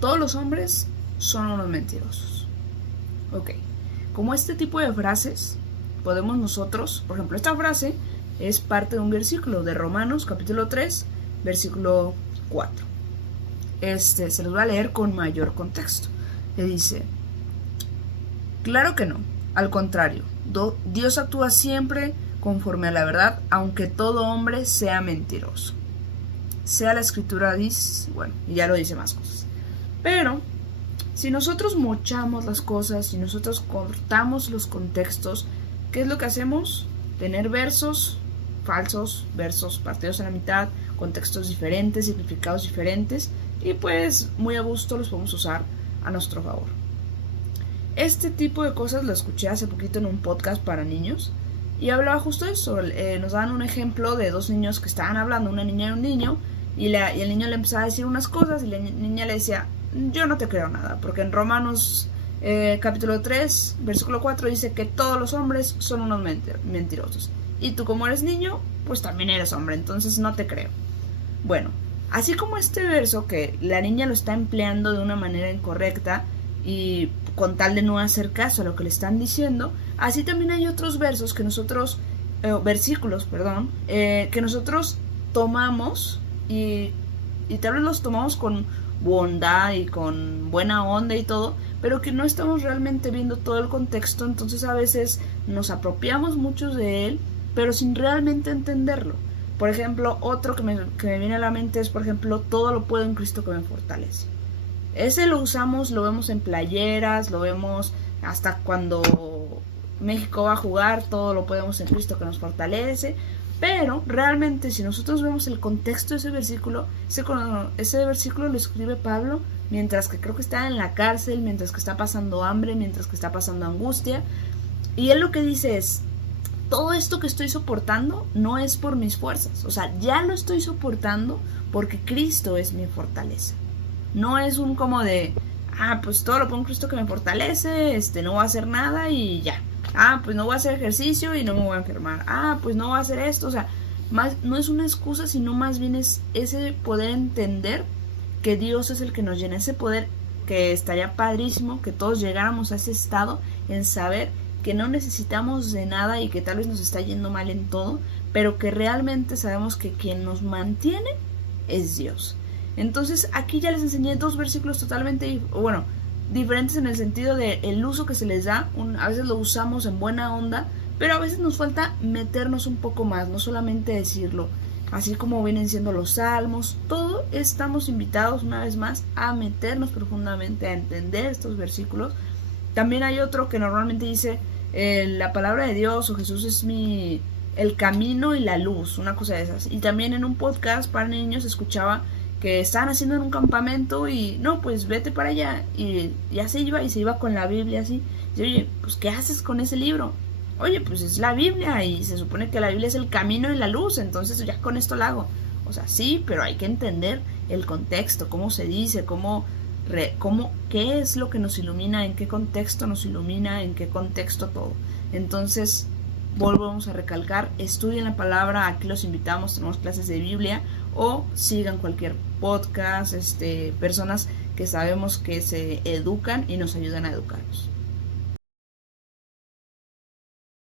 todos los hombres son unos mentirosos. Ok, como este tipo de frases podemos nosotros, por ejemplo, esta frase es parte de un versículo de Romanos capítulo 3, versículo 4. Se los voy a leer con mayor contexto. Le dice: claro que no, al contrario, Dios actúa siempre conforme a la verdad, aunque todo hombre sea mentiroso. Sea la escritura dice, bueno, y ya lo dice más cosas. Pero si nosotros mochamos las cosas, si nosotros cortamos los contextos, ¿qué es lo que hacemos? Tener versos falsos, versos partidos a la mitad, contextos diferentes, significados diferentes, y pues muy a gusto los podemos usar a nuestro favor. Este tipo de cosas lo escuché hace poquito en un podcast para niños y hablaba justo de eso. Nos daban un ejemplo de dos niños que estaban hablando, una niña y un niño, y el niño le empezaba a decir unas cosas y la niña le decía: yo no te creo nada, porque en Romanos capítulo 3, versículo 4 dice que todos los hombres son unos mentirosos. Y tú, como eres niño, pues también eres hombre, entonces no te creo. Bueno, así como este verso que la niña lo está empleando de una manera incorrecta y con tal de no hacer caso a lo que le están diciendo, así también hay otros versos que nosotros, versículos, que nosotros tomamos y tal vez los tomamos con bondad y con buena onda y todo, pero que no estamos realmente viendo todo el contexto. Entonces a veces nos apropiamos mucho de él, pero sin realmente entenderlo. Por ejemplo, otro que me viene a la mente es, por ejemplo, todo lo puedo en Cristo que me fortalece. Ese lo usamos, lo vemos en playeras, lo vemos hasta cuando México va a jugar, todo lo podemos en Cristo que nos fortalece. Pero realmente, si nosotros vemos el contexto de ese versículo lo escribe Pablo mientras que creo que está en la cárcel, mientras que está pasando hambre, mientras que está pasando angustia. Y él lo que dice es: todo esto que estoy soportando no es por mis fuerzas. O sea, ya lo estoy soportando porque Cristo es mi fortaleza. No es un como de, pues todo lo pongo en Cristo que me fortalece, no voy a hacer nada y ya. Pues no voy a hacer ejercicio y no me voy a enfermar. Pues no voy a hacer esto. O sea, no es una excusa, sino más bien es ese poder entender que Dios es el que nos llena. Ese poder que estaría padrísimo que todos llegáramos a ese estado en saber que no necesitamos de nada y que tal vez nos está yendo mal en todo, pero que realmente sabemos que quien nos mantiene es Dios. Entonces aquí ya les enseñé dos versículos totalmente, diferentes en el sentido del uso que se les da. A veces lo usamos en buena onda, pero a veces nos falta meternos un poco más, no solamente decirlo. Así como vienen siendo los salmos, todo estamos invitados una vez más a meternos profundamente, a entender estos versículos. También hay otro que normalmente dice: la palabra de Dios o Jesús es el camino y la luz, una cosa de esas. Y también en un podcast para niños escuchaba que estaban haciendo en un campamento y no, pues vete para allá, y ya se iba con la Biblia así. Y oye, pues ¿qué haces con ese libro? Oye, pues es la Biblia y se supone que la Biblia es el camino y la luz, entonces ya con esto la hago. O sea, sí, pero hay que entender el contexto, cómo se dice, qué es lo que nos ilumina, en qué contexto nos ilumina, en qué contexto todo. Entonces, volvemos a recalcar: estudien la palabra, aquí los invitamos, tenemos clases de Biblia, o sigan cualquier podcast, personas que sabemos que se educan y nos ayudan a educarnos.